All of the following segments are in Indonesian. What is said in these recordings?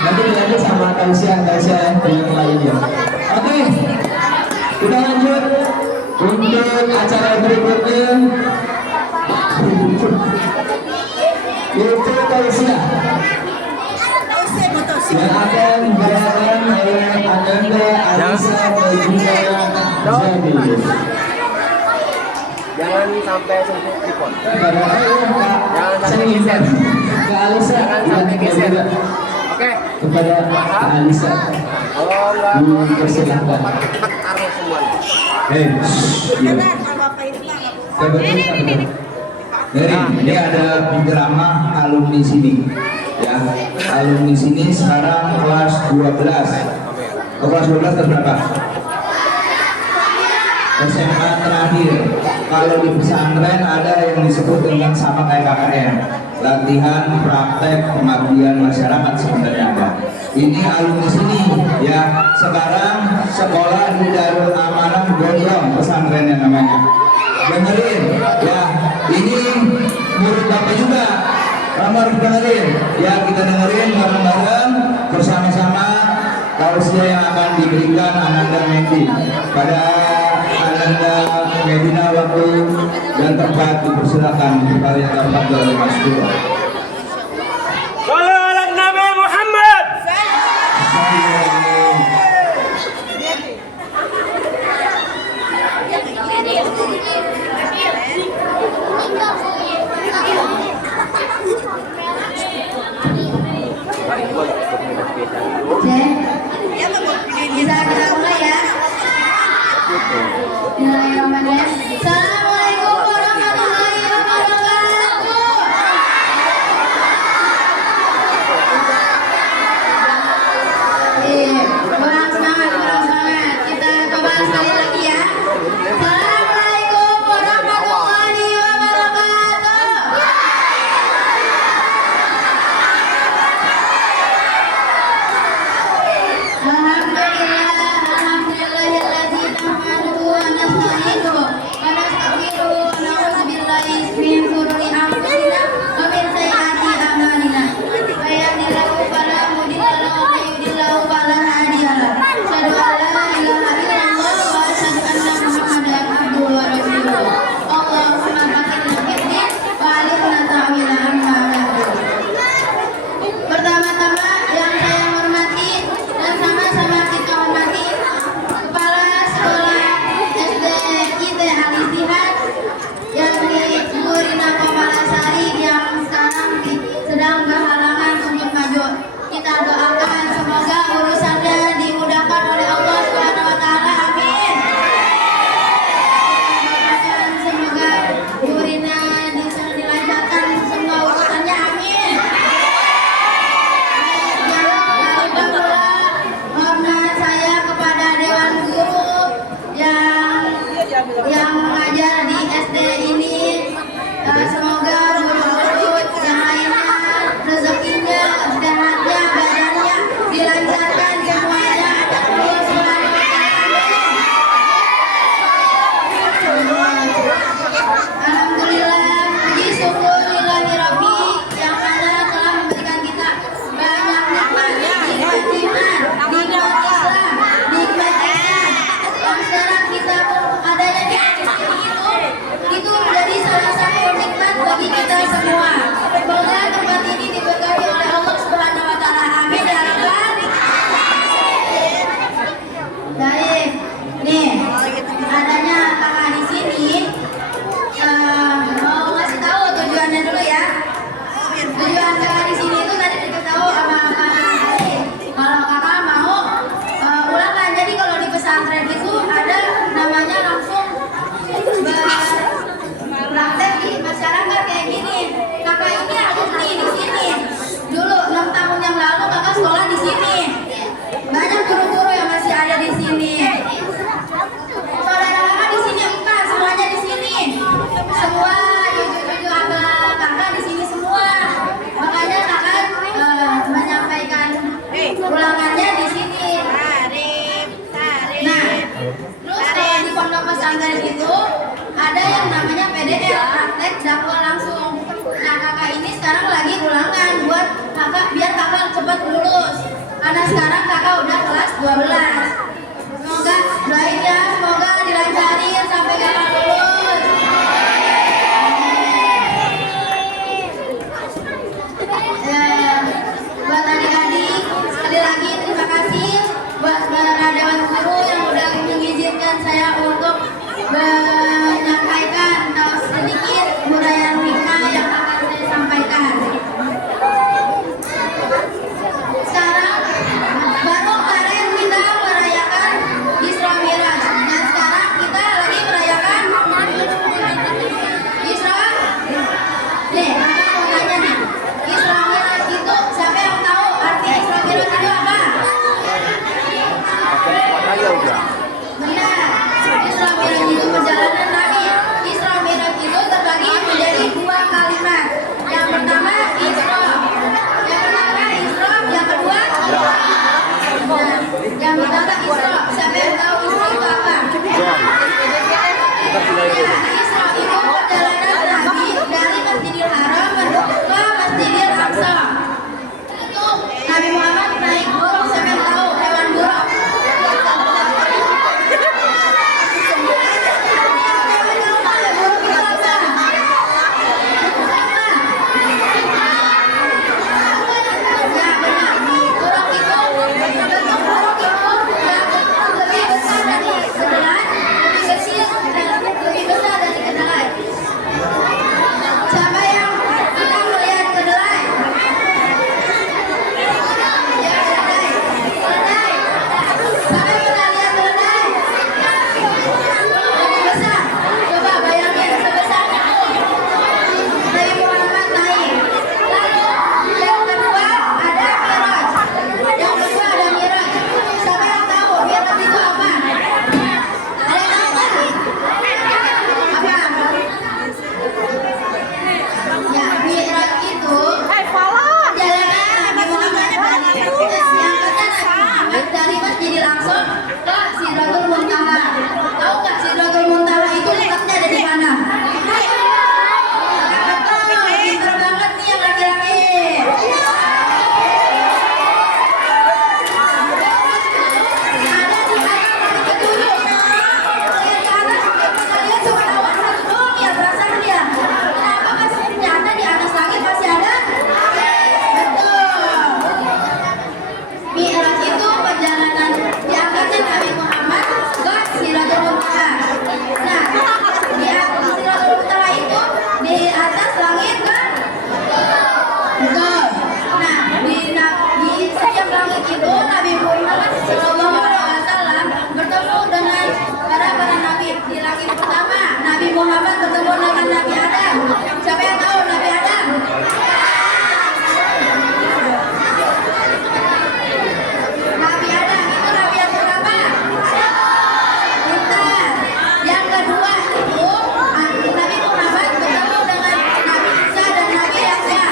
Nanti dilanjut sama tausiah yang lainnya. Oke, kita lanjut untuk acara berikutnya. Itu tausiah yang akan dibawakan oleh Ananda Alisa dan juga Zabi. Jangan sampai sentuh tripod. Jangan sampai geser. Ke Alisa, jangan sampai geser. Oke. Kepada Alisa. Oh enggak. Dipersilakan. Taruh semuanya. Iya. Ini ada drama alumni sini. Ya, alumni sini sekarang kelas 12. Kelas 12 kelas berapa? SMA terakhir. Kalau di pesantren ada yang disebut dengan sama kayak KKN, latihan praktek pengabdian masyarakat sebenarnya ada. Ini alumni sini ya, sekarang sekolah di Darul Amanah Gondrong pesantrennya namanya. Dengerin ya, ini murid bapak juga. Kamu harus dengerin ya, kita dengerin bareng-bareng bersama-sama tausiah yang akan diberikan Ananda Medi pada Ananda Medina. Waktu dan tempat dipersilakan kepada yang dapat dari Mas Dua. Shallallahu alaihi Nabi Muhammad. Bisa kita mulai ya. Bismillahirrahmanirrahim. Assalamualaikum warahmatullahi wabarakatuh. Kurang semangat. Kita coba sekali lagi ya. Assalamualaikum warahmatullahi wabarakatuh. Alhamdulillahilladzi nahmaduhu wa nasta'inuhu ulangannya di sini. Nah, terus kalau di pondok pesantren itu ada yang namanya PDL, praktek dakwah langsung. Nah, kakak ini sekarang lagi ulangan buat kakak biar kakak cepat lulus. Karena sekarang kakak udah kelas 12. Semoga doain ya, semoga dilancarin sampai kakak lulus. Buat adik-adik, sekali lagi terima kasih buat para dewan guru yang udah mengizinkan saya untuk menyampaikan sedikit uraian hikmah yang akan saya sampaikan. Sekarang baru kemarin kita merayakan Isra Miraj, dan sekarang kita lagi merayakan Isra. Nih, kakak mau tanya nih, Isra Miraj itu siapa yang tahu arti Isra Miraj itu apa? Benar, Isra Miraj itu perjalanan Nabi. Isra Miraj itu terbagi menjadi dua kalimat. Yang pertama Isra, yang kedua. Nah, yang pertama Isra. Siapa yang tahu Isra itu apa? Ya, Isra itu perjalanan Nabi dari Masjidil Haram menuju ke Masjidil Aqsa. Itu Nabi Muhammad naik burung. Siapa yang tahu hewan burung? Siapa yang pernah melihat kedelai? Ya, kedelai. Kedelai. Siapa yang pernah lihat kedelai? Lebih besar. Coba bayangin sebesar itu. Nabi Muhammad naik. Lalu yang kedua ada Miraj. Yang kedua ada Miraj. Siapa yang tahu Miraj itu apa? Ada yang tahu nggak? Apa? Ya, Miraj itu perjalanan Nabi Muhammad dari Masjidil Aqsa ke Sidratul Muntaha. Tahu nggak Sidratul Muntaha itu letaknya ada di mana? Betul, pinter banget nih yang laki-laki. Ada di atas langit ketujuh. Lihat ke atas, kalian cuma tahu satu doang ya, perasaan dia. Kenapa mas? Ternyata di atas langit masih ada. Betul. Mi'raj itu perjalanan diangkatnya Nabi Muhammad ke Sidratul Muntaha. Nah, di Sidratul Muntaha itu di atas langit kan? Betul. Nah, di setiap langit itu Nabi Muhammad SAW bertemu dengan para nabi. Di langit pertama Nabi Muhammad bertemu dengan Nabi Adam. Siapa yang tahu Nabi Adam? Nabi Adam itu nabi yang berapa? Pintar. Yang kedua itu Nabi Muhammad bertemu dengan Nabi Isa dan Nabi Yahya.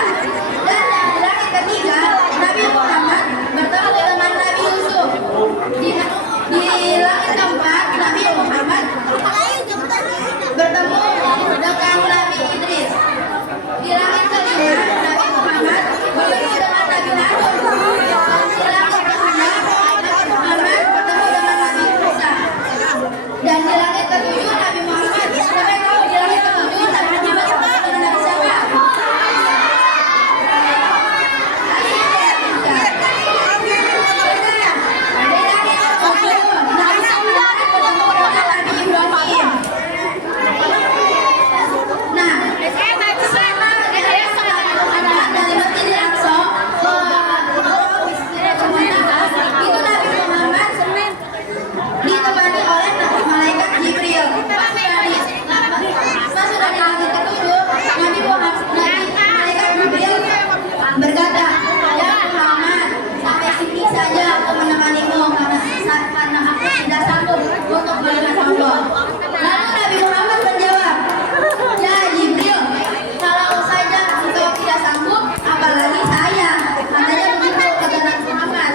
Dan yang di langit ketiga Nabi Muhammad bertemu dengan Nabi Yusuf. Di langit keempat Nabi Muhammad bertemu dengan Nabi Idris. Di langit kelima Nabi Muhammad bertemu dengan Nabi Harun. Dan di langit keenam Nabi Muhammad bertemu dengan Nabi Musa. Dan di langit ketujuh Nabi Muhammad, siapa yang tahu di langit ketujuh Nabi Muhammad bertemu dengan Nabi siapa? Berkata, ya Muhammad, sampai sini saja aku menemanimu karena aku tidak sanggup untuk melihat Allah. Lalu Nabi Muhammad menjawab, ya Jibril, kalau saja engkau tidak sanggup, apalagi saya. Katanya begitu kata Nabi Muhammad.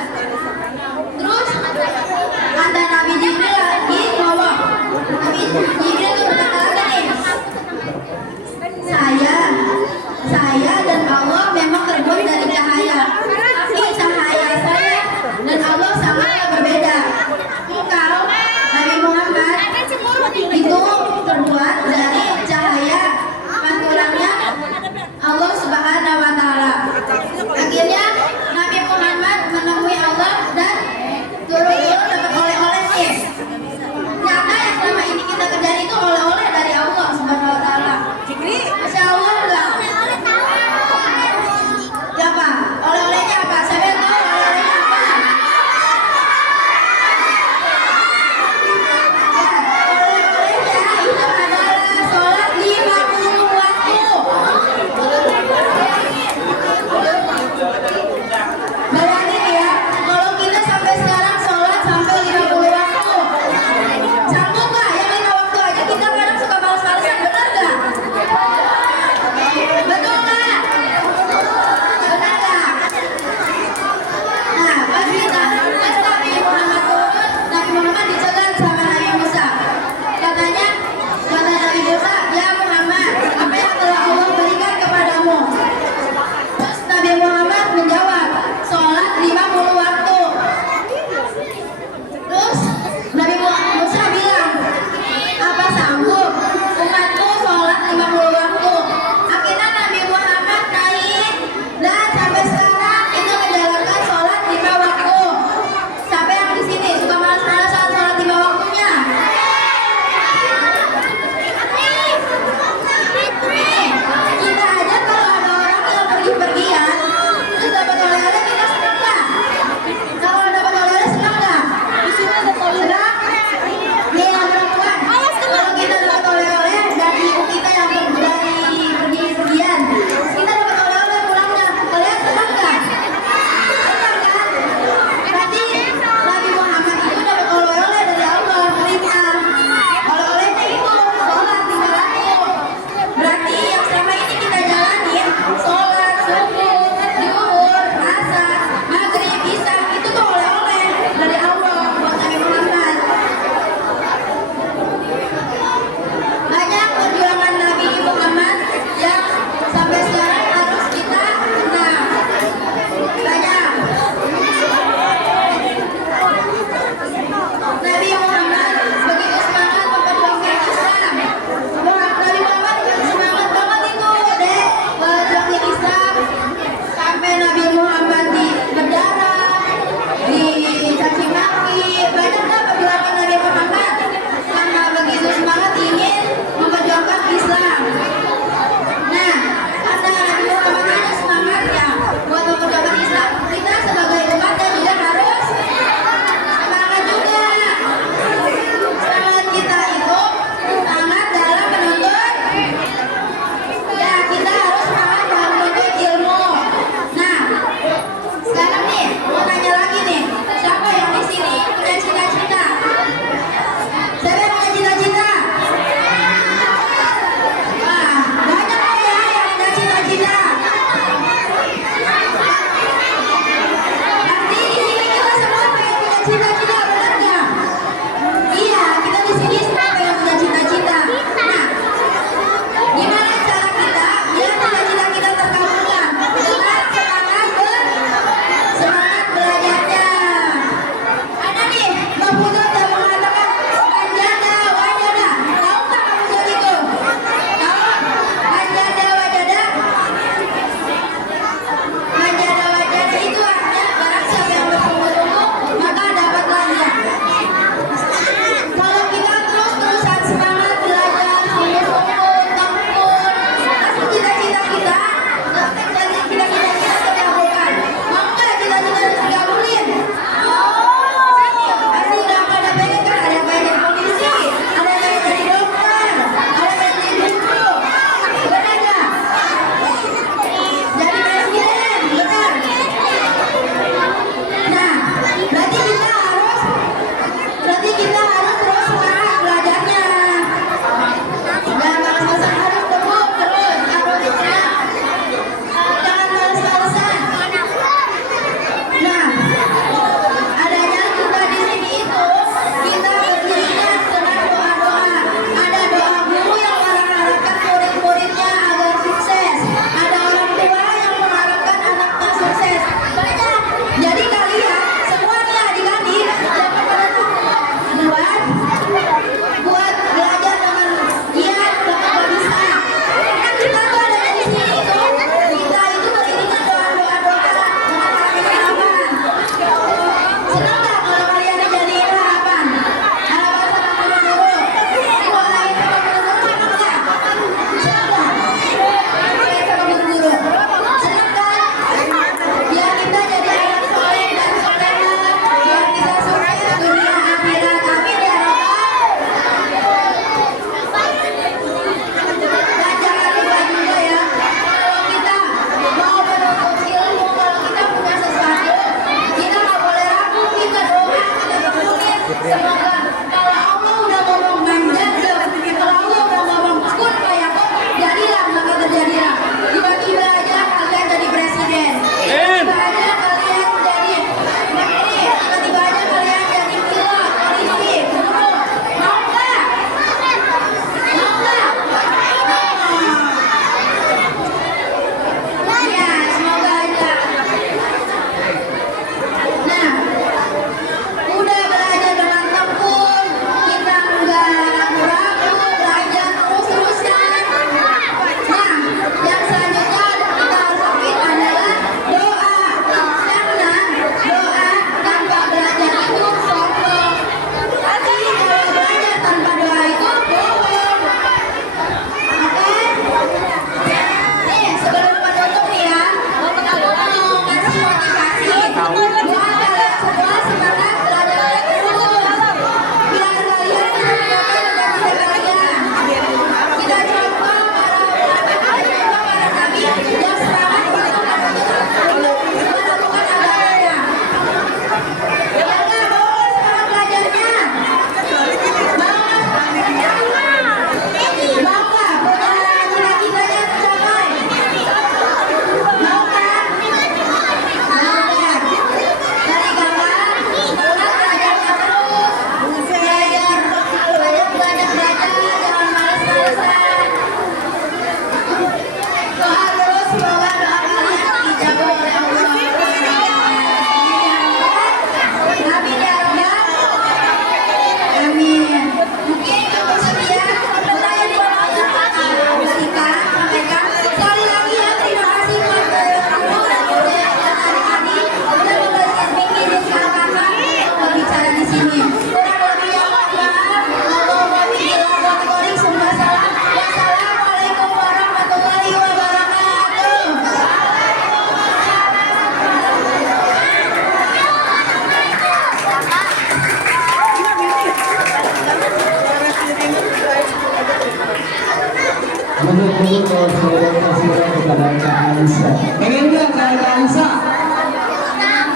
dulu kalau saya kasih kepada Kak Alisa. Pengen nggak kayak Kak Alisa?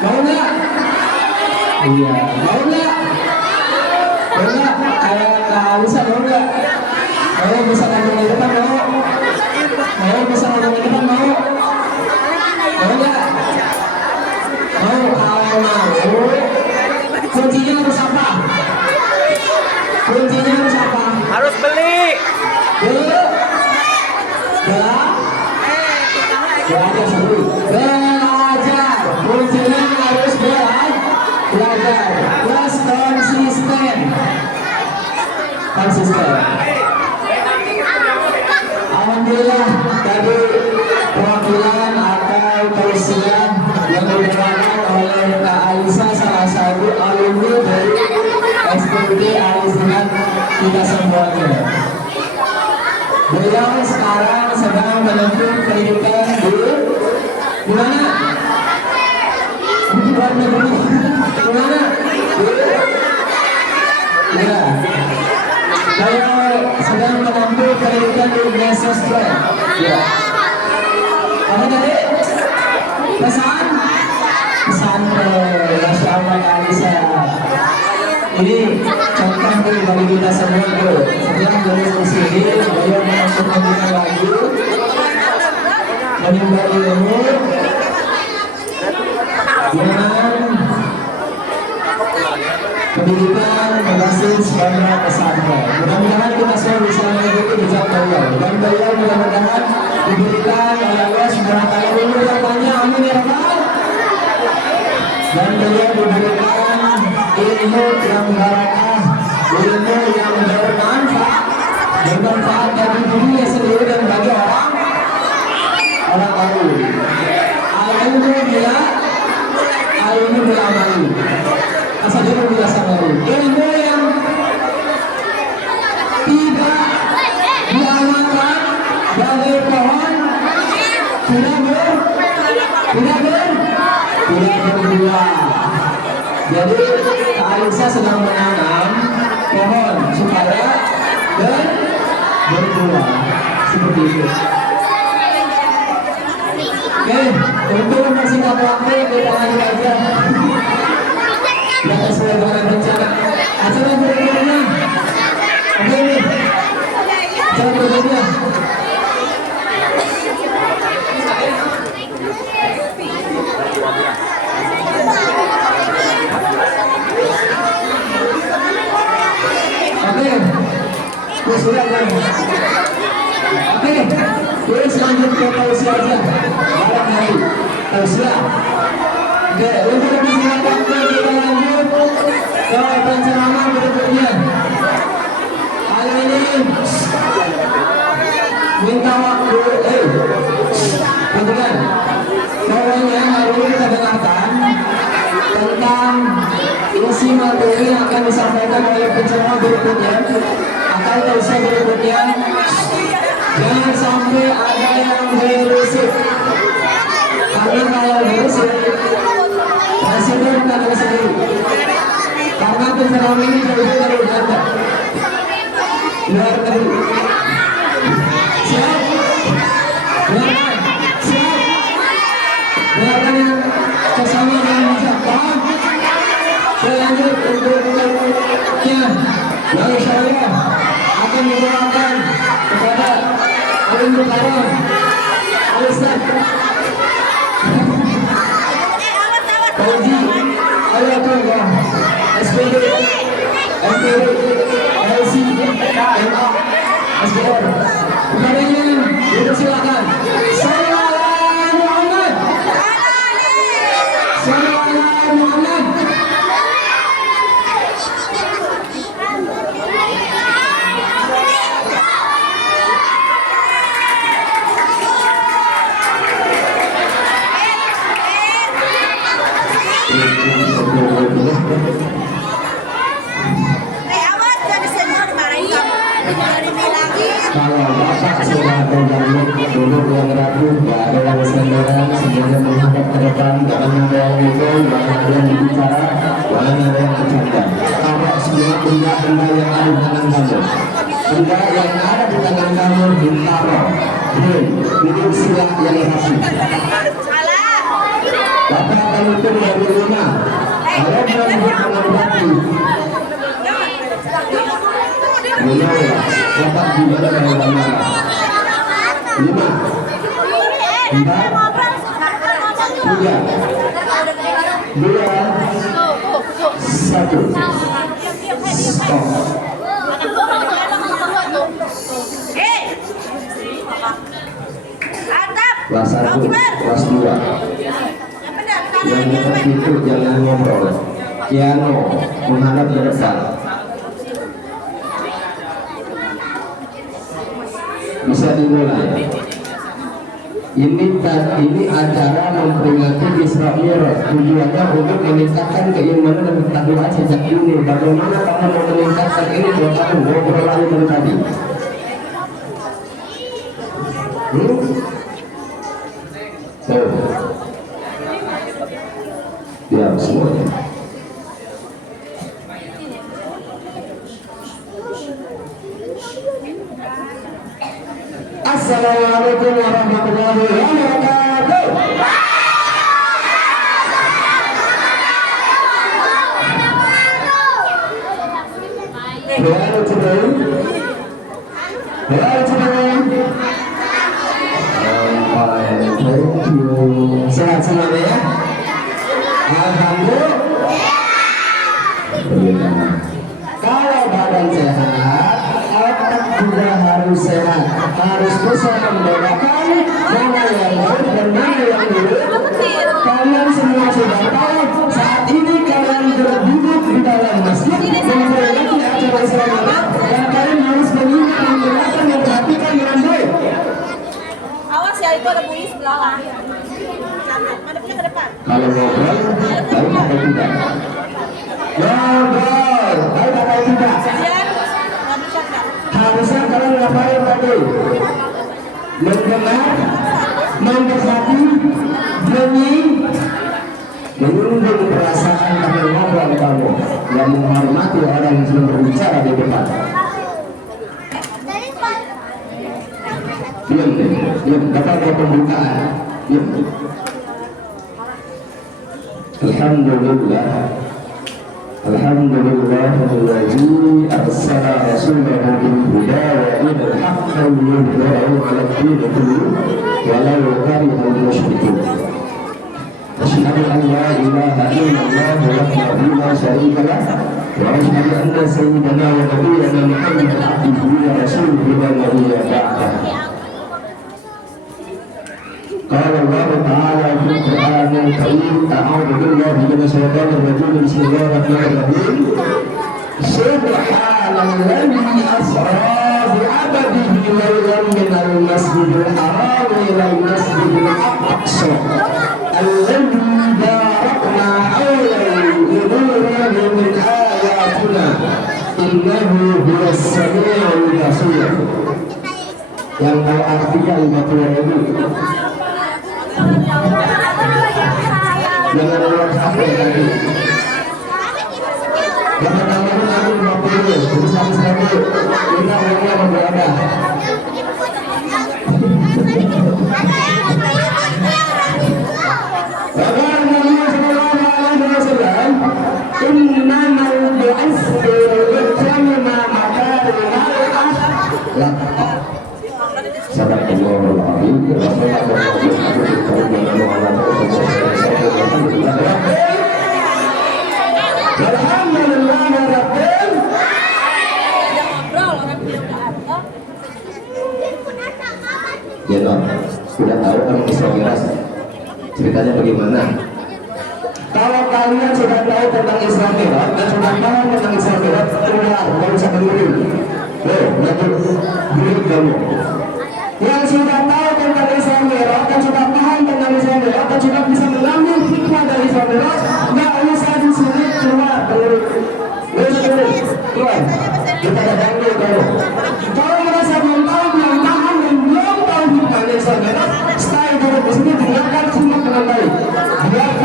Mau nggak? Iya, mau nggak? Mau nggak kayak Kak Alisa, mau nggak? Mau bisa ngomong di depan, mau? Mau bisa ngomong di depan, mau? Mau nggak? Mau, kalau mau kuncinya harus apa? Kuncinya harus apa? Harus beli. Belajar sendiri. Belajar. Kuncinya harus belajar. Plus konsisten. Alhamdulillah tadi perwakilan atau tausiah yang dibawakan oleh Kak Alisa, salah satu alumni dari SPB Al-Izzat kita semuanya. Beliau sekarang sedang menempuh pendidikan di mana? Di luar negeri. Di mana? Ya. Beliau sedang menempuh pendidikan di Mesostre. Ya. Apa tadi? Pesan? Pesantren. Masya Allah, Kak Alisa. Ini contoh bagi kita semua tuh. Setelah lulus di sini, beliau masuk pendidikan lagi, menimba ilmu dengan pendidikan berbasis pada pesantren. Mudah-mudahan kita semua bisa mengikuti jejak beliau, dan beliau mudah-mudahan diberikan oleh Allah Subhanahu wa taala ilmu yang banyak. Amin ya rabbal. Dan beliau diberikan ilmu yang barakah, ilmu yang bermanfaat bagi dirinya sendiri dan bagi orang lain. Al-ilmu bila amali. Asal ilmu bila samari. Ilmu yang tidak diamalkan dari pohon tidak berbuah. Jadi Kak Alisa sedang menanam pohon supaya berbuah seperti itu. Oke, untuk mempersingkat waktu kita lanjut aja. Kita sesuai dengan rencana. Acara berikutnya. Oke nih. Acara berikutnya. Oke, sudah kan? Oke, terus lanjut ke tausiah aja. Malam hari tausiah. Oke, untuk mempersingkat waktu kita lanjut ke penceramah berikutnya. Kali ini minta waktu. Perhatikan. Pokoknya hari ini kita dengarkan tentang isi materi yang akan disampaikan oleh penceramah berikutnya atau tausiah berikutnya. Jangan sampai ada yang berisik, karena kalau berisik presiden bukan ada sendiri, karena penceramah ini jauh dari Uganda, luar negeri. Siap? Dengarkan, siap? Dengarkan yang sesama dengan bijak. Paham? Saya lanjut untuk berikutnya. Lalu saya akan membawakan kepada Alim Bukaron Al-Ustaz Fauzi Ayatullah SPD MPD LC MA SPR. Kepadanya dipersilakan. Sallallahu alaihi Muhammad. Sallallahu alaihi Muhammad. Kalau Bapak sudah bergabung duduk yang rapuh, gak ada yang senderan, semuanya menghadap ke depan, jangan ada yang ngomong, jangan ada yang bicara, jangan ada yang bercanda. Taruh semua benda-benda yang ada di tangan kamu, benda yang ada di tangan kamu ditaruh. Duduk sila yang rapi. Bapak akan hitung dari 5. Kalau belum menghadapi menolak, dapat gimana kalau marah? 5, 4, 3, 2, 1. Stop. Kelas 1, kelas 2. Yang dekat itu jangan ngobrol. Piano menghadap ke depan. Bisa dimulai. Ini acara memperingati Isra Mi'raj. Tujuannya untuk meningkatkan keimanan dan ketakwaan sejak dini. Bagaimana kamu mau meningkatkan ini? Buat kamu ngobrol lagi dari tadi. Diam semuanya. Assalamualaikum warahmatullahi wabarakatuh. Hello today. Hello today. Thank you. Sehat semuanya ya. Alhamdulillah. Kalau badan sehat, otak juga harus sehat. Harus bisa membedakan mana yang baik dan mana yang buruk. Kalian semua sudah tahu. Saat ini kalian berduduk di dalam masjid memperingati acara Isra Mi'raj, dan kalian harus menyimak, mendengarkan, dan perhatikan dengan baik. Awas ya, itu ada bunyi sebelah. Mana punya ke depan? Kalau ngobrol, baik atau tidak? Ngobrol, baik atau tidak? Dia nggak bercanda. Harusnya kalian ngapain tadi? Mendengar, memperhati, menyinggung perasaan kami ngobrol kamu, dan menghormati orang yang sedang berbicara di depan. Diam, dapat ada pembukaan. Diam. Alhamdulillah. Alhamdulillahilladzi arsala rasulahu bil huda wa dinil haqqi liyudhhirahu 'ala ad-din kullihi walau karihal musyrikun. Asyhadu an la ilaha illallah wahdahu la syarika lah wa asyhadu anna sayyidana wa nabiyyana Muhammadan abduhu wa rasuluhu la nabiyya ba'dahu. قال الله تعالى في القرآن الكريم أعوذ بالله من الشيطان الرجيم بسم الله الرحمن الرحيم سبحان الذي أسرى بعبده ليلا من المسجد الحرام إلى المسجد الأقصى الذي باركنا حوله لنريه من آياتنا إنه هو السميع البصير. Yang tahu artinya 50.000. Jangan lupa sampai tadi. Jangan tambahkan lagi 50. Jadi sampai 100. Kita orangnya berada. Bahkan Nabi sallallahu alaihi wasallam, "Innamal bu'itsu li'utamma makarimal akhlaq." Sadaqallahul azim. Alhamdulillah rabbil. Ada ngobrol orang bilang nggak ada. Ya dong, sudah tahu kan Isra Mi'raj? Ceritanya bagaimana? Kalau kalian sudah tahu tentang Isra Mi'raj dan sudah tahu tentang Isra Mi'raj, keluar, nggak usah dengerin. Lanjut, diri kamu. Yang sudah tahu tentang Isra Mi'raj dan sudah paham tentang Isra Mi'raj dan sudah bisa mengambil hikmah dari Isra Mi'raj, nggak usah disuruh keluar, keluar. Kita ada ganggu kamu. Kalau merasa belum tahu, belum paham dan belum tahu hikmah dari Isra Mi'raj, stay dulu di sini, dengarkan semua dengan baik. Biar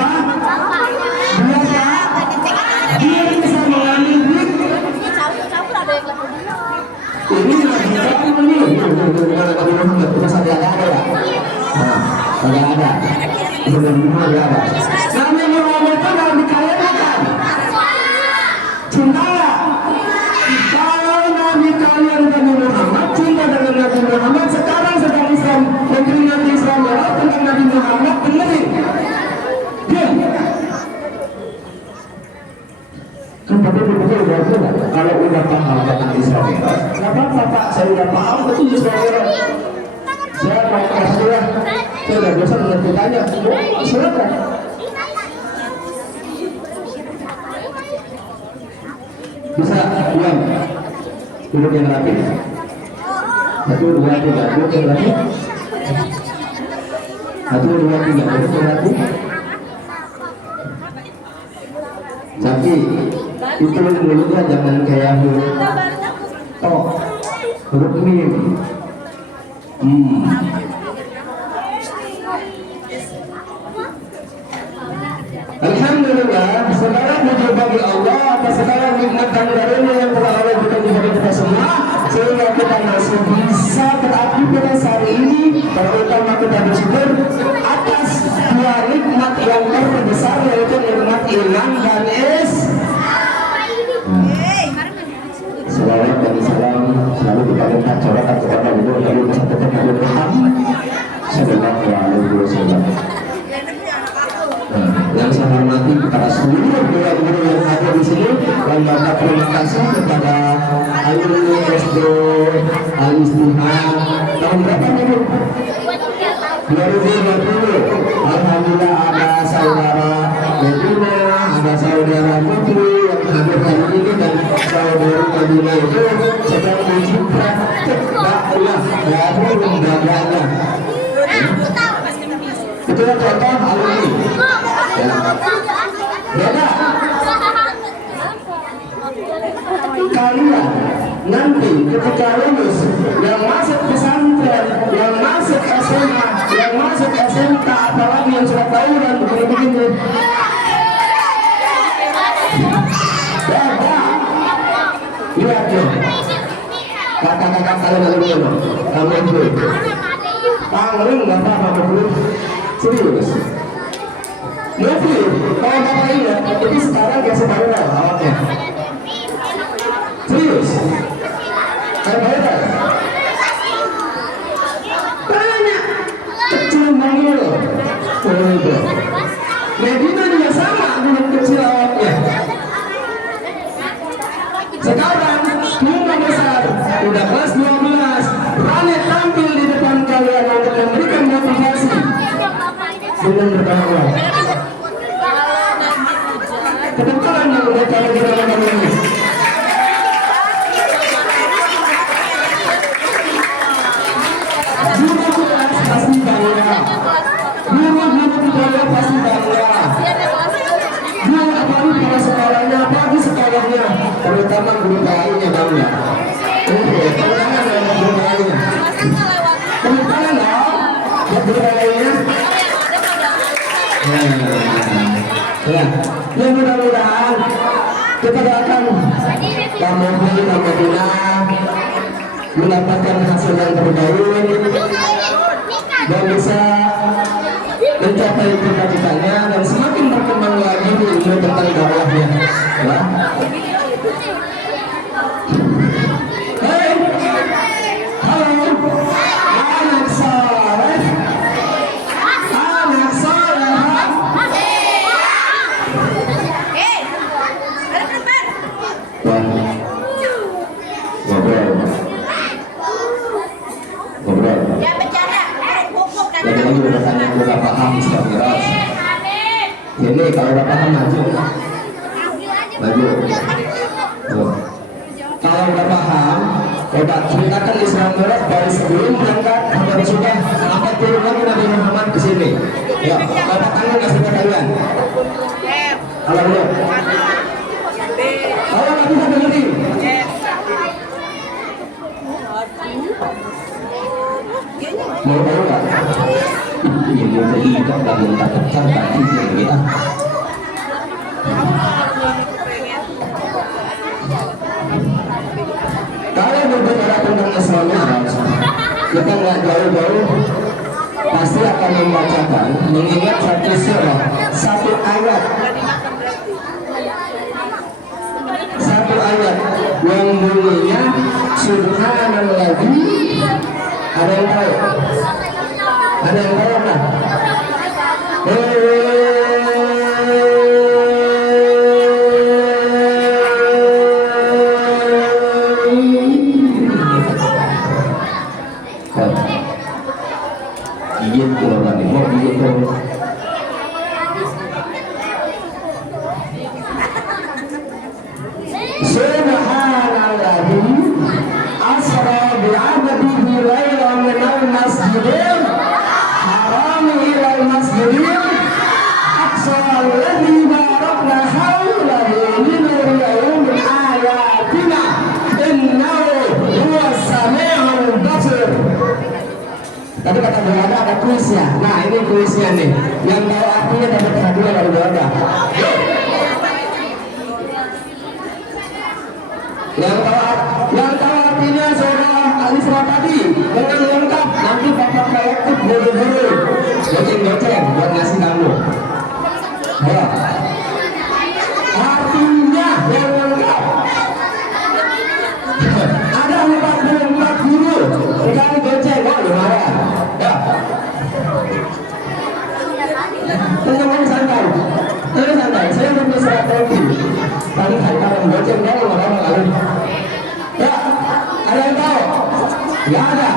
dia bisa mengambil hikmah. Campur ada yang lakukan. Ini lagi kamu nih. Kita sadar sebenarnya ya Pak. Nabi Muhammad itu kalau dikalian cinta nggak? Kalau Nabi kalian Nabi Muhammad cinta dengan Nabi Muhammad, sekarang sedang Islam memperingati Islam Merah tentang Nabi Muhammad, dengerin. Kan tapi betul betul kalau udah paham tentang Islam Merah, nggak apa-apa Pak, saya udah paham betul Islam Merah. Saya mau kasih ya, saya udah bosan dengan bertanya. Oh, silakan. Bisa diam, duduk yang rapi. 1, 2, 3, duduk yang rapi. 1, 2, 3, duduk yang rapi. Tapi itu mulutnya jangan kayak huruf to, huruf mim. Alhamdulillah, segala puji bagi Allah atas segala nikmat dan karunia yang telah Allah berikan kepada kita semua, sehingga kita masih bisa beraktivitas hari ini. Terutama kita bersyukur atas dua nikmat yang terbesar, yaitu nikmat iman dan Salawat dan salam selalu kita lihat coret kepada Ibu Nabi bersatukan Nabi Muhammad Sallallahu Alaihi Wasallam. Yang saya hormati kepada seluruh guru-guru yang ada di sini, dan banyak terima kasih kepada alumni SD Al-Istihad tahun berapa nih? 2020. Alhamdulillah ada saudara Medina, ada saudara Putri yang hadir hari ini, dan saudara Medina itu sedang uji praktek dakwah dari lembaganya. Itu contoh alumni. Ya. Beda. Kalian nanti ketika lulus, yang masuk pesantren, yang masuk SMA, yang masuk SMK, apalagi yang sudah tawuran begini-begini. Beda. Lihat tuh. Kakak-kakak kalian alumni loh. Kamu itu. Pangling nggak apa-apa bro. Serius. Mungkin kalau bapak ingat, itu sekarang kasih viral awalnya. Serius? Kayak viral? Banyak kecil banget loh. Medina juga sama, dulu kecil awalnya. Sekarang cuma besar, udah kelas 12, berani tampil di depan kalian untuk memberikan motivasi dengan berdakwah. Kebetulan yang udah kalian kira-kira ini. Guru kelas pasti bangga. Guru di bawah pasti bangga. Guru apalagi para sekolahnya, apalagi sekolahnya, terutama guru lainnya bangga. Tangan dalam guru lainnya. Tangan dong, buat guru lainnya. Ya, yang mudah-mudahan kita doakan kamu Medina mendapatkan hasil yang terbaik dan bisa mencapai cita-citanya dan semakin berkembang lagi ilmu tentang dakwahnya. Ya. Hei, halo, anak soleh, anak soleh. Ngobrol. Ya bercanda. Pupuk kan. Lagi bertanya udah paham Islam Mi'raj. Ini kalau udah paham maju. Oh. Kalau udah paham, udah ceritakan Islam Mi'raj dari sebelum berangkat sampai sudah angkat turun lagi Nabi Muhammad ke sini. Ya, bapak tangan kasih ke kalian. Kalau belum. Kalau nggak bisa dengerin. Mau tahu nggak? Ini mau jadi ikat dan minta pecah tadi kita. Kalau berbicara tentang Islam Mi'raj, kita nggak jauh-jauh pasti akan membacakan mengingat satu surah, satu ayat yang bunyinya subhanalladzi. Ada yang tahu? Ada yang tahu nggak? Iya, keluar nih, mau iya Subhanalladzi asra bi'abdihi laylan minal masjidil haram ilal masjidil aqsa alladzi barakna hawlahu linuriyahu min ayatina innahu huwas sami'ul basir. Tadi kata berada ada kuisnya. Nah ini kuisnya nih. Yang tahu artinya dapat hadiah dari berada. Yang tahu artinya surah Al-Isra tadi dengan lengkap. Nanti Bapak Kolektif buru-buru goceng-goceng buat ngasih kamu. Ya. Artinya yang lengkap. Ada 44 guru sekali goceng. Oh lumayan. Ya. Teman-teman santai. Saya punya strategi. Tadi kalau goceng dong orang lain. Ya, ada yang tahu? Nggak ada.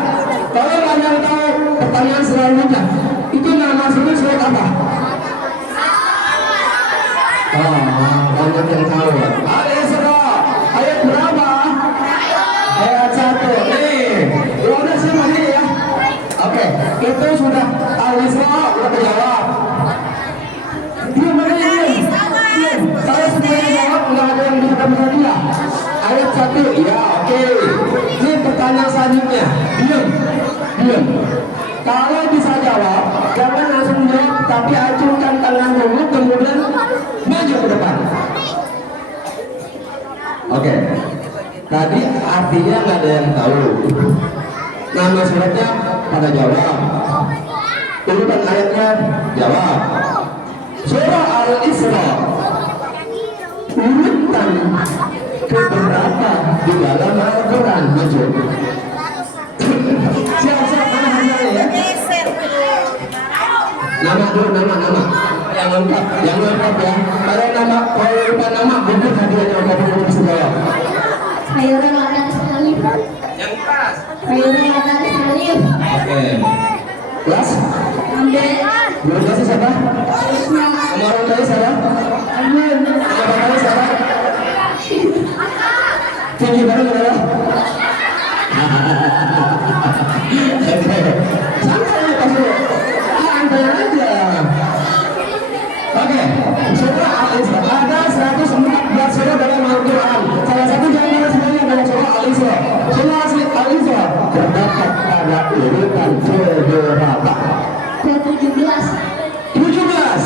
Kalau ada yang tahu, pertanyaan selanjutnya, itu nama surat apa? Banyak yang tahu. Al-Isra, ayat berapa? Ayat 1. Nih, udah siapa nih ya? Oke, itu sudah Al-Isra udah terjawab. Dia mana ini? Saya semuanya jawab, nggak ada yang bisa dia. Ayat 1, ya oke. Ini pertanyaan selanjutnya. Diam. Kalau bisa jawab, jangan langsung jawab, tapi acungkan tangan dulu, kemudian maju ke depan. Oke. Tadi artinya nggak ada yang tahu. Nama suratnya pada jawab. Urutan ayatnya jawab. Surah Al-Isra. Urutan keberapa di dalam Al-Quran? Maju. Siap-siap mana hadiahnya ya? Nama dulu, nama yang lengkap ya. Kalau lupa nama, bukan hadiahnya untuk jawab. Khairul Madan Salim. Yang pas. Khairul Madan Salim. Oke. Kelas? Ambil. Guru kelas siapa? Terusnya. Sama orang tuanya siapa? Ambil. Sama bapaknya siapa? Tinggi banget adalah. Santai pasti. Santai aja. Oke, surah Al-Isra ada 114 surah dalam Al-Quran. Salah satu di antara semuanya adalah surah Al-Isra. Surah Al-Isra terdapat pada urutan keberapa? 17. 17.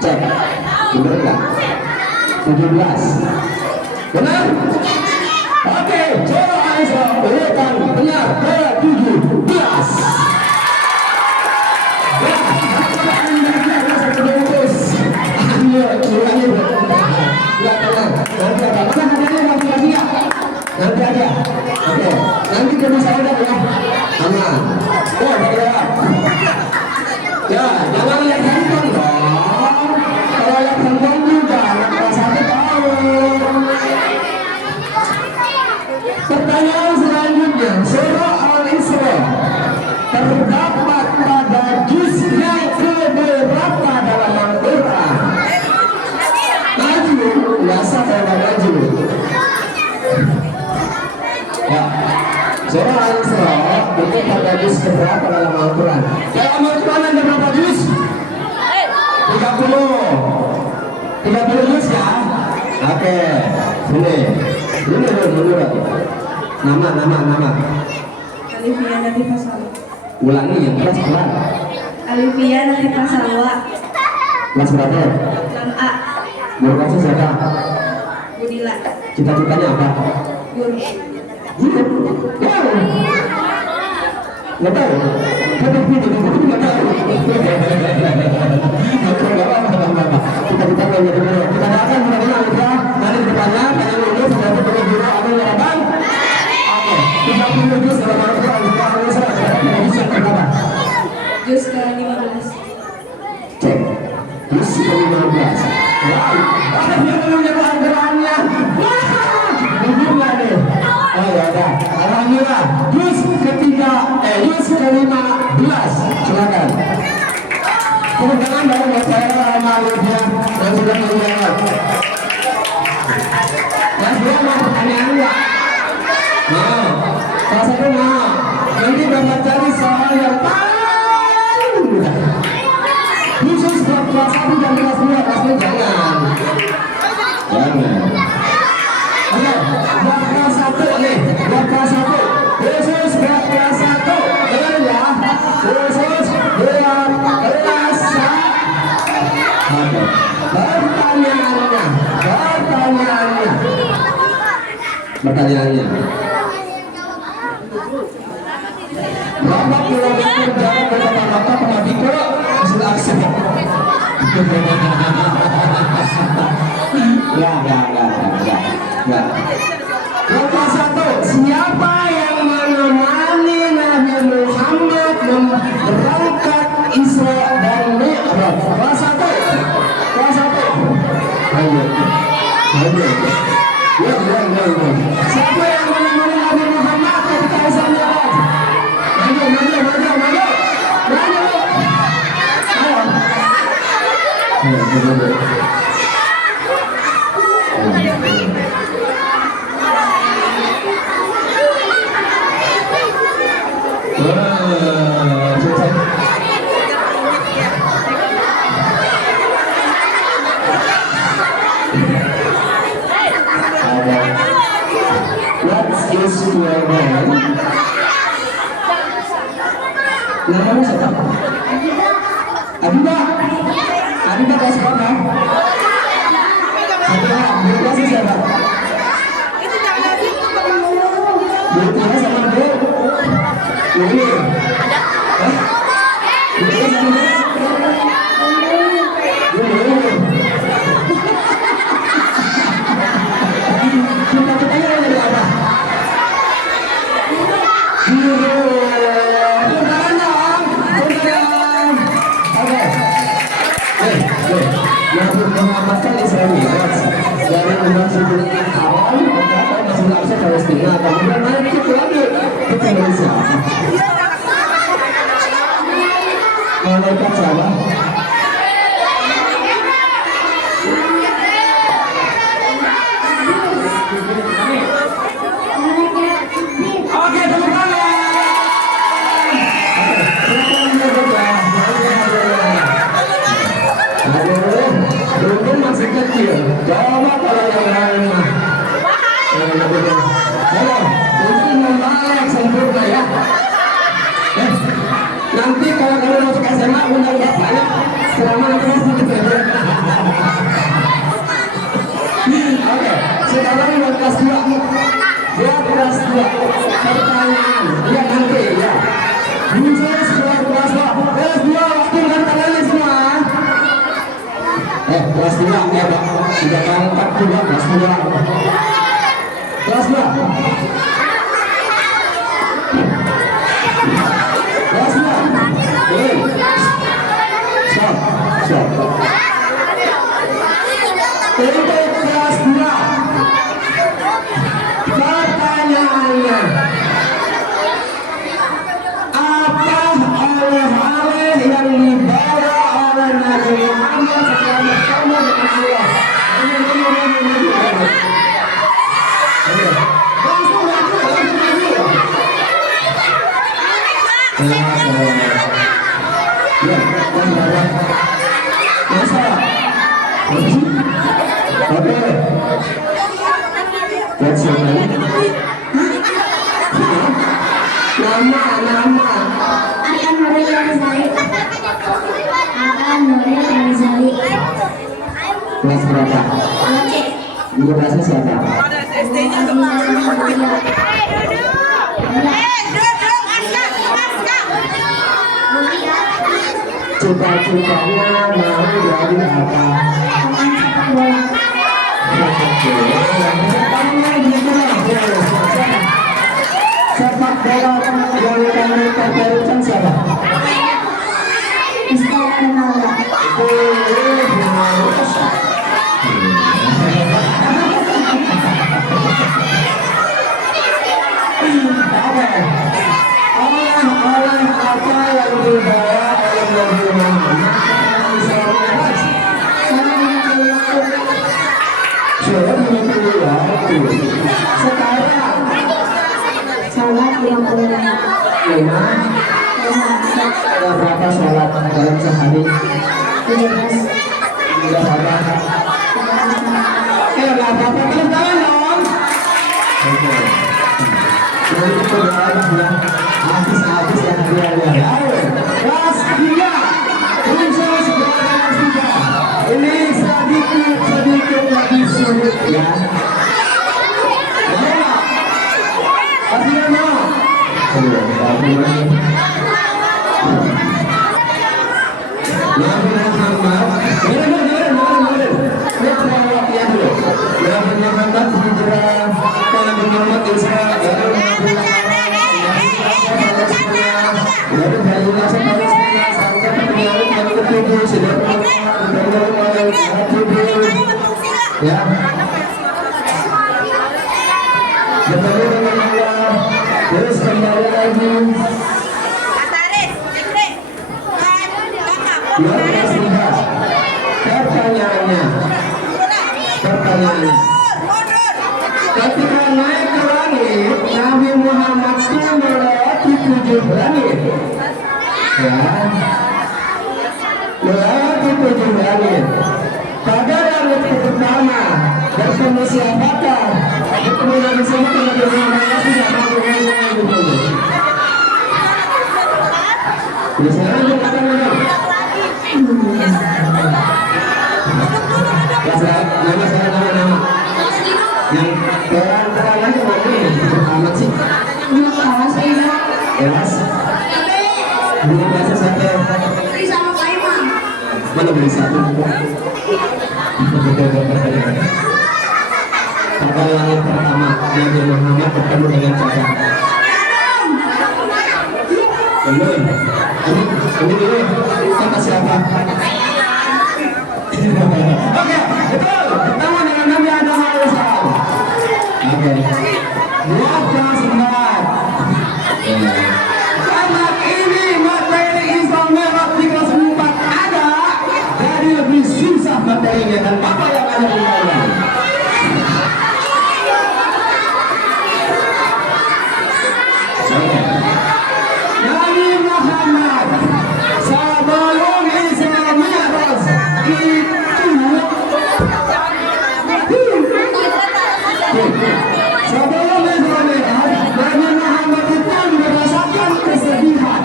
Cek, bener nggak? 17. Benar? Oke, surah Al-Isra urutan benar ke-17. Nanti aja. Oke, nanti ketemu saya udah ya. Aman. Oh, berjawab. Ya, jangan lihat handphone dong. Kalau lihat handphone juga, anak satu tahu. Pertanyaan selanjutnya, surah Al-Isra terdapat pada juz yang keberapa dalam Al-Quran? Maju, biasa saya maju. Ya, surah Al-Isra itu pada juz keberapa dalam Al-Quran? Dalam Al-Quran ada berapa juz? 30. 30 juz ya? Oke, sini. Ini dulu. Nama. Alifia nanti Fasalwa. Ulangi yang kelas pelan. Alifia nanti Fasalwa. Kelas berapa? 6A. Guru kamu siapa? Budila. Cita-citanya apa? Guru. Guru. Wow. Nggak tahu. Nggak tahu. Kita belajar dulu. Kita doakan mudah-mudahan Alifah nanti ke depannya pengen lulus dan dapat guru amin ya rabbal. Oke, 30 juz dalam Al-Quran. Alifah bisa berapa? Juz ke-15. Cek. Juz ke-15. Wow. Dia belum nyebar Al-Qurannya. Wah, nih. Oh ya udah. Alhamdulillah. Juz ke-15. Silakan. Tepuk tangan dong buat saya sama Alifah yang sudah menjawab. Mas Bro mau pertanyaan enggak? Mau. Salah satu mau. Nanti Bapak cari soal yang paling mudah. Khusus buat kelas 1 dan kelas 2, kelas 2 jangan. Jangan. Oke, buat kelas 1 nih, buat kelas 1. Khusus buat kelas 1. Dengar ya. Khusus buat kelas 1. Oke. Pertanyaannya. Berapa kilometer jarak dari Kota Pemabiko hasil aksen? Enggak. Kota 1, siapa yang menemani Nabi Muhammad berangkat Isra dan Mi'raj? Kelas 1. Kelas 1. Ayo. Ya. Siapa yang menemani Nabi Muhammad ketika Isra Mi'raj? Maju. Ayo. What is your name? Namanya siapa? Adiba kelas berapa? Guru kelas siapa? Guru kelas sama guru? Guru? Guru kelas sama guru? Cita-citanya mau jadi apa? Guru. Yang mengamalkan Isra Mi'raj dari Masjidil Haram atau Masjidil Aqsa Palestina, kemudian naik lagi ke Indonesia. Malaikat siapa? Oke, tepuk tangan. Beruntung masih kecil. Coba kalau yang lain mah. Halo, ini memang sempurna ya. Nanti kalau kamu masuk SMA undang bapaknya selama kelas gitu. Oke, sekarang buat kelas 2. Buat kelas 2. Pertanyaan. Ya nanti ya. Khusus buat kelas 2. Kelas 2 waktu dan tangannya semua. Kelas 2 ya Pak, sudah angkat juga kelas 2. Kelas 2. Kelas 2. Stop. Untuk kelas 2. Pertanyaannya, apa oleh-oleh yang dibawa oleh Nabi Muhammad setelah bertemu dengan Allah? Nama. Akan Nuril Rizali. Kelas berapa? Guru kelasnya siapa? Ada SD-nya dong. Duduk. Duduk, Aska. cita-citanya mau jadi apa? Sepak bola yang kamu terbarukan siapa? Oleh apa yang dibawa oleh Nabi Muhammad SAW? Sholat 50 waktu. Sekarang Salat 50 menit. 5. Ada berapa sholat dalam sehari? 17. Tidak apa. Nggak apa-apa, terus tangan dong. Oke. Jadi itu habis ya. Habis ya hadiahnya. Kelas 3. Princess kelas 3. Ini sedikit lagi sulit ya. Pasti mau. Nabi Muhammad, lihat pelawaknya dulu. Nabi Muhammad hijrah, Nabi Muhammad Isra, lalu bayilah Palestina sampai penyalin yang ketujuh sudah ya. Bertemu dengan Allah, terus kembali lagi. Yang ketiga, pertanyaannya, ketika naik ke langit, Nabi Muhammad itu melewati 7 langit, ya, melewati 7 langit. Pada langit pertama bertemu siapakah? Bertemu Nabi sama Nabi Muhammad tidak mau dulu. Biasanya dia kata nama yang terang aja amat sih. Kelas ini bahasa sate. Mana beli satu? Pada langit pertama Nabi Muhammad bertemu dengan siapa? Belum. Ini dulu kata siapa? Oke, betul. Pertama dengan Nabi Adam alaihissalam. Oke. Buat kelas 4. Karena ini materi Islam Merah di kelas 4 ada, jadi lebih susah materinya dan Bapak yang ada di dalam. Nabi Muhammad sebelum Isra Mi'raj sebelum Isra Mi'raj Nabi Muhammad itu merasakan kesedihan,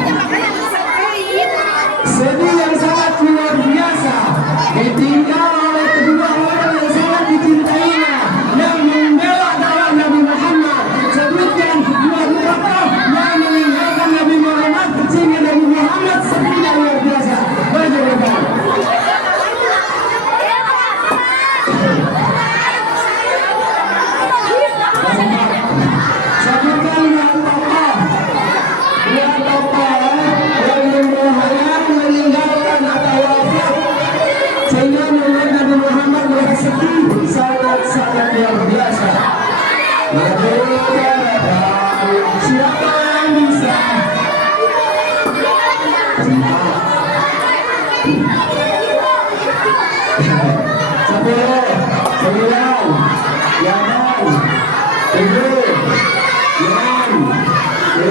sedih yang sangat luar biasa, ditinggal oleh kedua orang yang sangat dicintainya yang membela darah Nabi Muhammad. Sebutkan dua tokoh yang meninggalkan Nabi Muhammad sehingga Nabi Muhammad sedihnya luar biasa. Bagaimana? Sebutkan dua tokoh yang meninggalkan atau wafat sehingga membuat Nabi Muhammad merasa sedih sangat luar biasa. Siapa yang bisa? 10, 9, 8, 7, 6, 5, 4,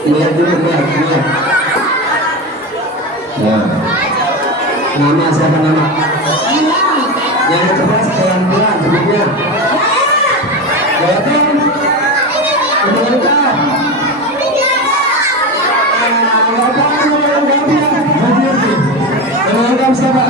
3, 2, 1. Ya. Nama siapa nama? Yang keras pelan-pelan sebutnya. Gatot. Lengkap. Lengkap siapa?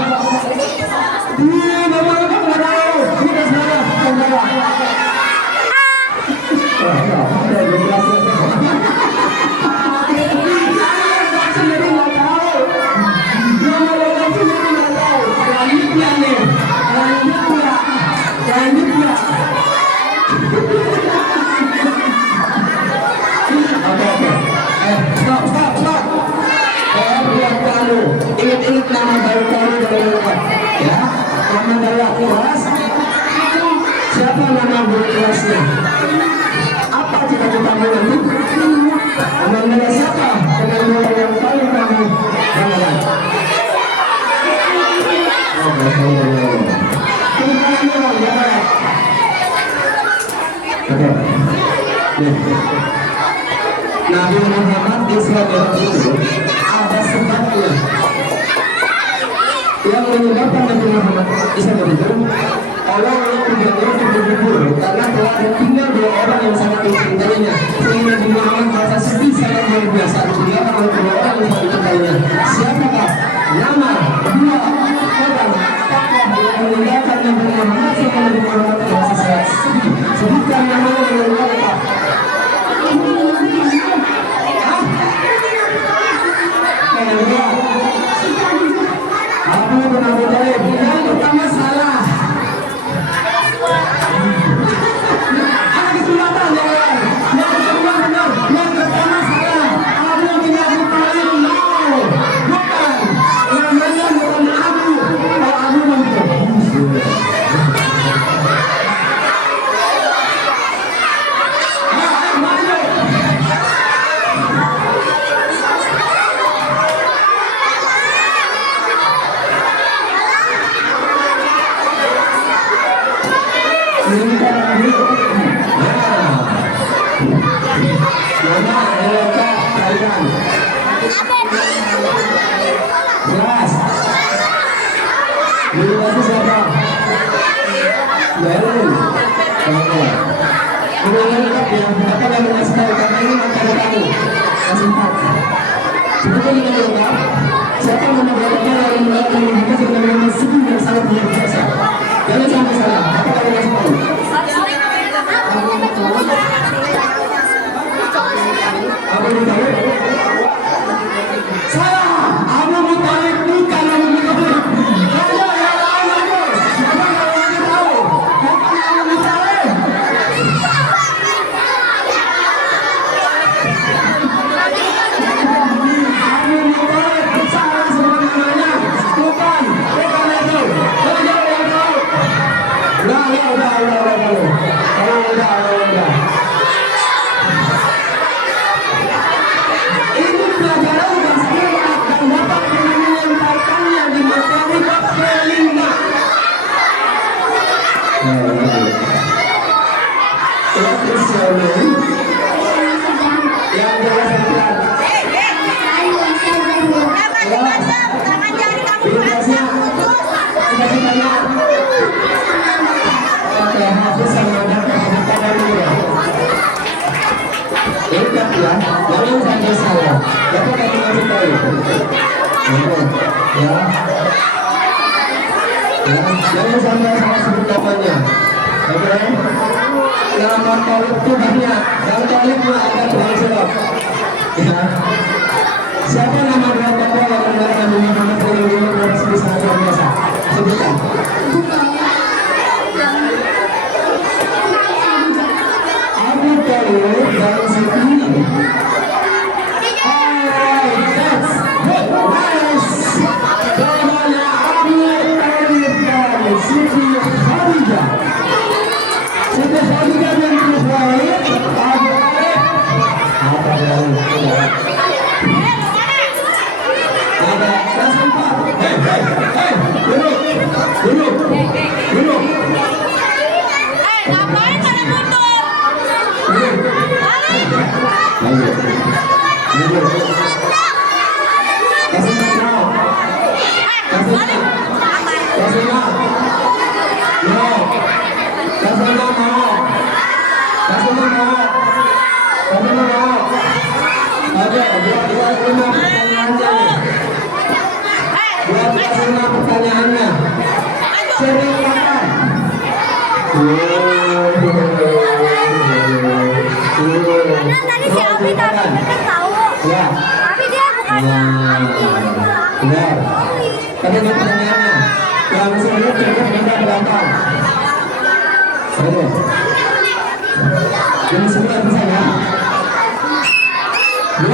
Oke. Nih. Nabi Muhammad di Israel itu ada sebabnya. Yang menyebabkan Nabi Muhammad Israel itu Allah menjadikan kubur karena telah ditinggal dua orang yang sangat dicintainya, sehingga Nabi Muhammad merasa sedih sangat luar biasa ditinggalkan oleh dua orang yang sangat dicintainya. Siapakah? Nama dua orang tokoh yang meninggalkan Nabi Muhammad sehingga Nabi Muhammad merasa sangat sedih. Sebutkan namanya dengan lengkap. Abu bin Abu Thalib. Yang pertama salah. Ada kesulatan ya. Yang kedua benar. Yang pertama salah. Abu bin Abu Thalib. No. Bukan. Namanya bukan Abu. Kalau Abu begitu. Jelas. Dulu masih siapa? Baru. Oke. Udah lengkap ya. Apa yang mengasih tahu karena ini materi kamu. Kasih tahu. Sebetulnya ini lengkap. Siapa yang membuatnya yang melakukan kita sudah memang sungguh yang sangat luar biasa. Jangan sampai salah. Apa kamu kasih tahu? Abu Thalib. Salah. Abu Thalib bukan Abu Thalib. Ada yang lain Abu. Siapa yang lagi tahu? Bukan Abu Thalib. Abu Thalib salah sebenarnya. Bukan itu. Ada yang tahu? Udah. Ini pelajaran pasti akan dapat melemparkannya di materi bab kelima. What is your name? Yang jelas-jelas. Bebasnya. Cita-citanya. Oke, hapus sama data dulu ya. Ingat ya, jangan sampai salah. Dapat kami kasih tahu. Ya. Jangan sampai salah sebut namanya. Oke. Nama Thalib itu banyak. Yang Thalib ada tulang serap. Ya. Siapa nama dua tokoh yang mengenalkan Nabi Muhammad SAW dan sebesar luar biasa? Sebutkan. Abu Thalib dan Siti. Alright, that's good. Nice. Namanya Abu Thalib dan Siti Khadijah. Siti Khadijah dan Abu Thalib. Abu Thalib. Apa yang ada kelas 4. Hei, duduk. Ngapain pada mundur? Lanjut. Kasih nama. Oke, buat lima pertanyaannya. Sering makan. Tadi si Abi kan tahu. Ya. Tapi dia bukan Benar. Tapi ini pertanyaannya. Yang sebelum cukup benda berapa? Serius. Yang sebelah bisa ya? 25.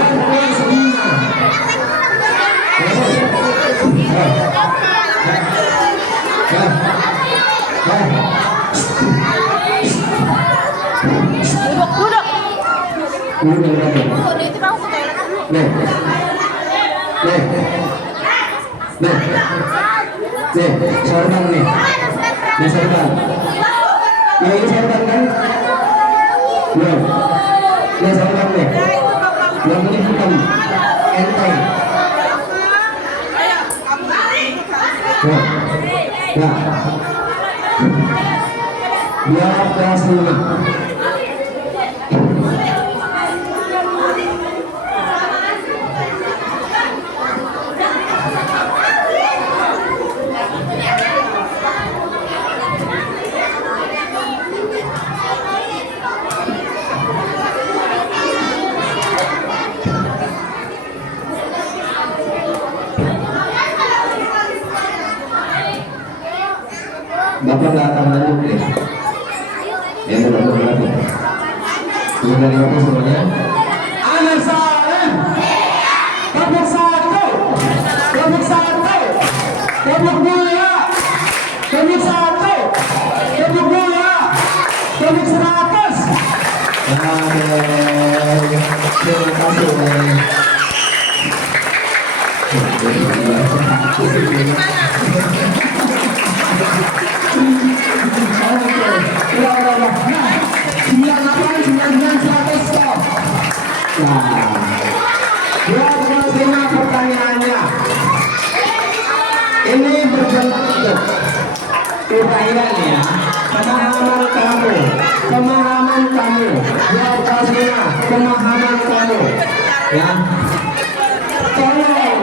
Duduk. Itu mau ke toilet dulu. Nih, sorban nih. Nih sorban. Ini sorban kan? Ya. Ya sabar nih. Ya itu bapak. Yang ini bukan enteng. Ayo, kamu balik. Ya. Ya. Biar kelas 5. Bapak nggak akan lanjut deh. Ya benar-benar. Sudah dari bapak semuanya. Anak Saleh. Kelompok 1. Kelompok 1. Kelompok 2. Kelompok 1. Kelompok 2. Kelompok 100. Terima kasih. Pertanyaannya ini berbentuk uraiannya pemahaman kamu jawab kasihnya pemahaman kamu ya. Tolong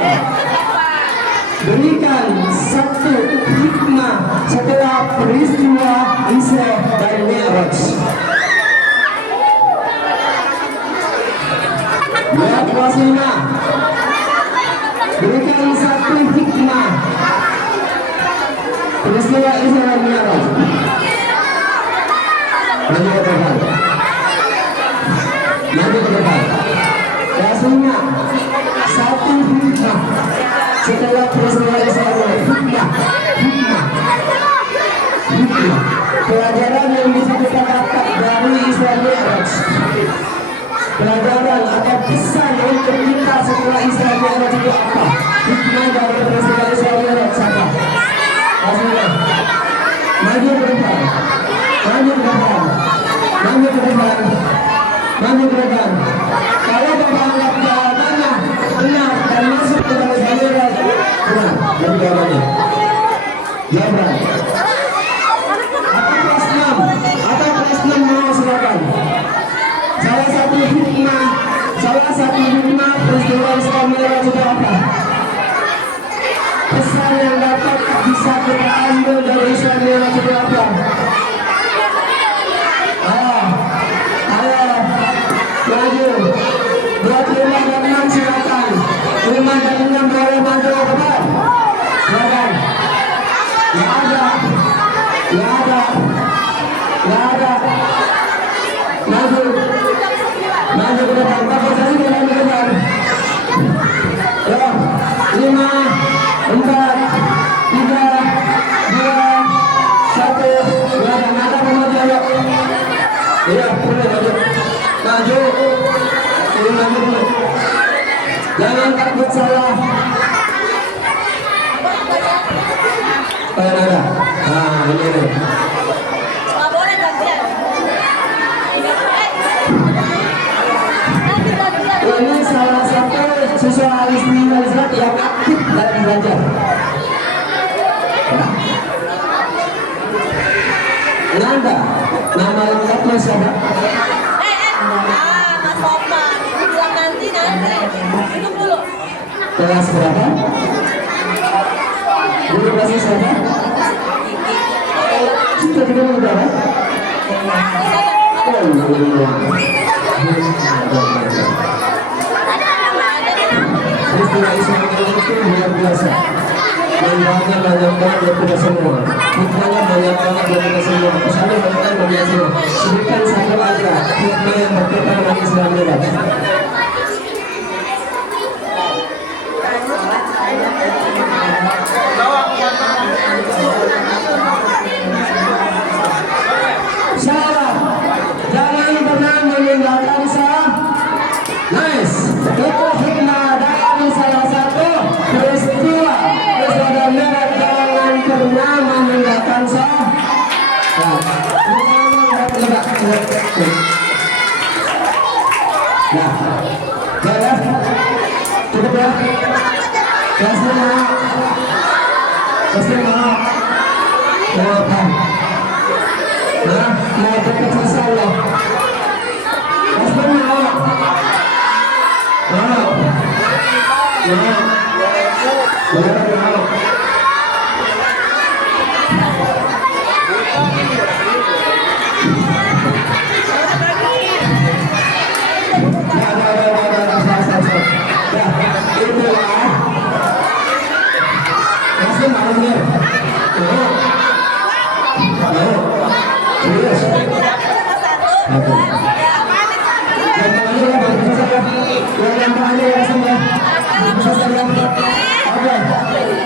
berikan satu hikmah setelah peristiwa Isra dan Mi'raj. Ya kelas 5. Berikan satu hikmah peristiwa Isra dan Mi'raj. Maju ke depan. Maju ke depan. Kelas 5. Satu hikmah setelah peristiwa Isra dan Mi'raj. Hikmah. Pelajaran yang bisa kita dapat dari Isra dan Mi'raj. Pelajaran atau pesan untuk kita setelah Isra dan Mi'raj itu apa? Hikmah dari peristiwa Isra dan Mi'raj apa? Maksudnya, maju ke depan, maju ke depan, maju ke depan, maju ke depan. Kalau bapak anggap jawabannya benar dan masuk ke dalam Isra dan Mi'raj, benar. Jadi jawabannya, jawab. Atau kelas 6, atau kelas 6 mau silakan. Salah satu hikmah peristiwa Isra dan Mi'raj itu apa? Pesan yang dapat bisa kita ambil dari Isra dan Mi'raj itu apa? Ayo, maju. Buat 5 dan 6 silakan. 5 dan 6 boleh maju ke depan. Silakan. Nggak ada. Maju. Maju ke depan, Bapak saya ke depan. Ya, 5, 4, 3, 2, 1. Ya, dan ada pemaju, ayo. Iya, boleh maju. Maju. Ini maju dulu. Jangan takut salah. Ada. Nah, ini nih. Nggak boleh gantian. Ini salah satu siswa istimewa yang aktif dalam belajar. Ya. Nanda, nama lengkapnya siapa? Mas Sofman. Bilang nanti. Duduk dulu. Kelas berapa? Guru kelasnya siapa? Kita tidak berapa? Peristiwa Isra dan Mi'raj itu luar biasa. Manfaatnya banyak banget buat kita semua. Hikmahnya banyak banget buat kita semua. Pesannya banyak banget buat kita semua. Sebutkan satu aja hikmah yang berkaitan dengan Isra dan Mi'raj. Salah. Jangan pernah meninggalkan sah. Nice. Itu hikmah dari salah satu peristiwa Isra dan Mi'raj. Jangan pernah meninggalkan sah.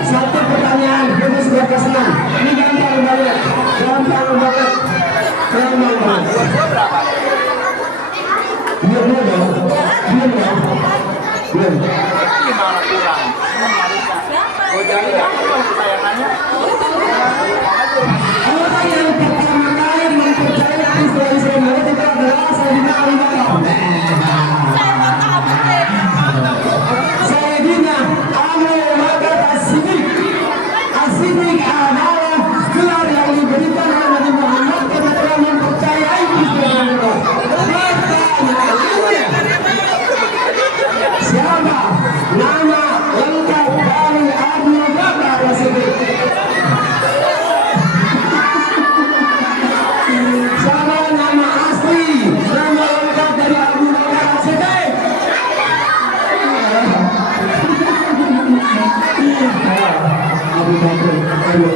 Satu pertanyaan, ini sudah kesenang. Ini gampang banget, gampang banget, gampang banget. Belum dong, belum dong, belum. Gimana kurang? Oh jadi aku kesayangannya. Orang yang pertama kali mempercayai Islam itu adalah Sayyidina Abu Bakar. Sayyidina Abu Bakar As-Siddiq. As-Siddiq adalah gelar yang diberikan oleh Nabi Muhammad karena telah mempercayai Islam itu. Pertanyaannya, siapa nama lengkap dari Abu Bakar As-Siddiq? Siapa nama asli, nama lengkap dari Abu Bakar As-Siddiq? Abu Bakar, ayo.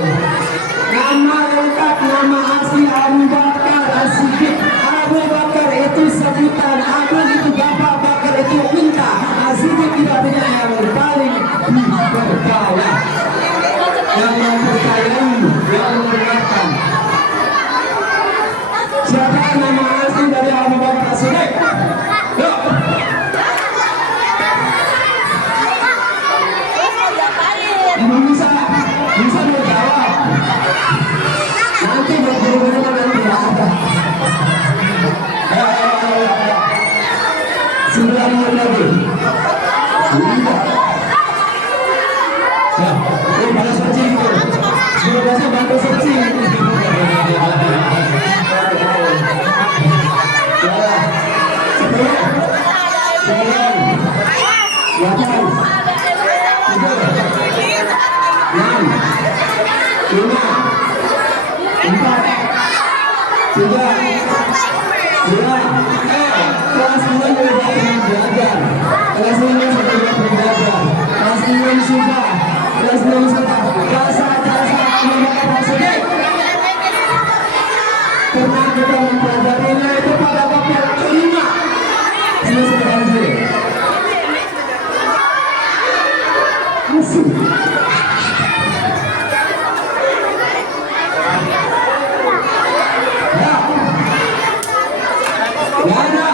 Nama lengkap, nama asli Abu Bakar As-Siddiq. Abu Bakar itu sebutan, Abu itu bapak, Bakar itu unta. As-Siddiq tidak punya yang paling berkala, yang mempercayai, yang mendengarkan. Siapa nama asli dari Abu Bakar As-Siddiq? Yuk. Bisa menjawab. Nanti berguru-guru nanti ada. Sembilan menit lagi. Ya, ini balas searching itu. Sebenarnya bantu searching. Pernah kita mempelajarinya itu pada bab yang kelima. Selesai sini. Asik. Ya. Ya ada.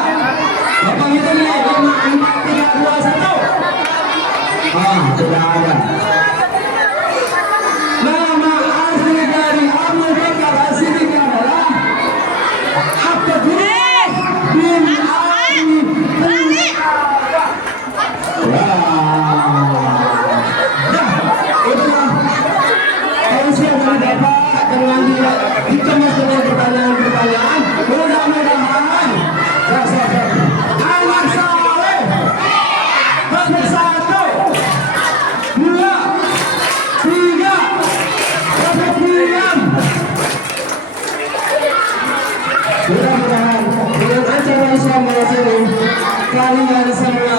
Bapak itu nih 5, 4, 3, 2, 1. Ah, tidak ada. Nama asli dari Abu Bakar As-Siddiq adalah Abdullah bin Ali bin Abah. Itulah tausiah dari Bapak dengan dikemas dengan pertanyaan-pertanyaan. Mudah-mudahan anak saleh nomor 1, 2, 3 dapat diam. Mudah-mudahan dengan acara Islam Malaysia ini kalian semua